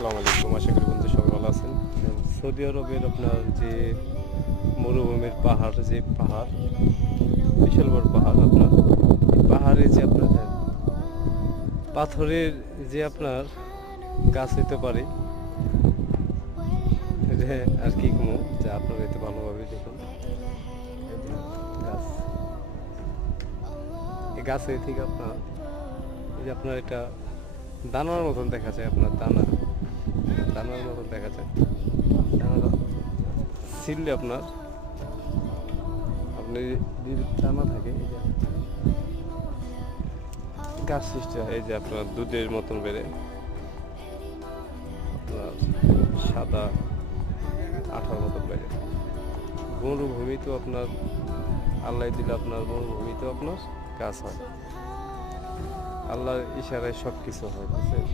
আসসালামু আলাইকুম। আশা করি বন্ধু সবাই ভালো আছেন। সৌদি আরবের আপনার যে মরুভূমির পাহাড়, যে পাহাড় বিশাল বড় পাহাড়, আপনার পাহাড়ে যে আপনার পাথরের যে আপনার গাছ হইতে পারে, এটা আর কি কমো যে আপনারা এতে ভালোভাবে দেখুন। এই যে গাছ, এই গাছে থেকে আপনার এই যে আপনার এটা দানার মতন দেখা যায়, আপনার দানার মতন দেখা যায়। দানাটা ছিললে আপনার আপনি যদি দানা থাকে, এই যে গাছ সৃষ্টি হয়, এই যে আপনার দুধের মতন বেড়ে আপনার সাদা আঠার মতন বেড়ে। মরুভূমি তো আপনার আল্লাহ দিলে, আপনার মরুভূমি তো আপনার গাছ হয়, আল্লাহর ইশারায় সব কিছু হয়, বুঝছেন।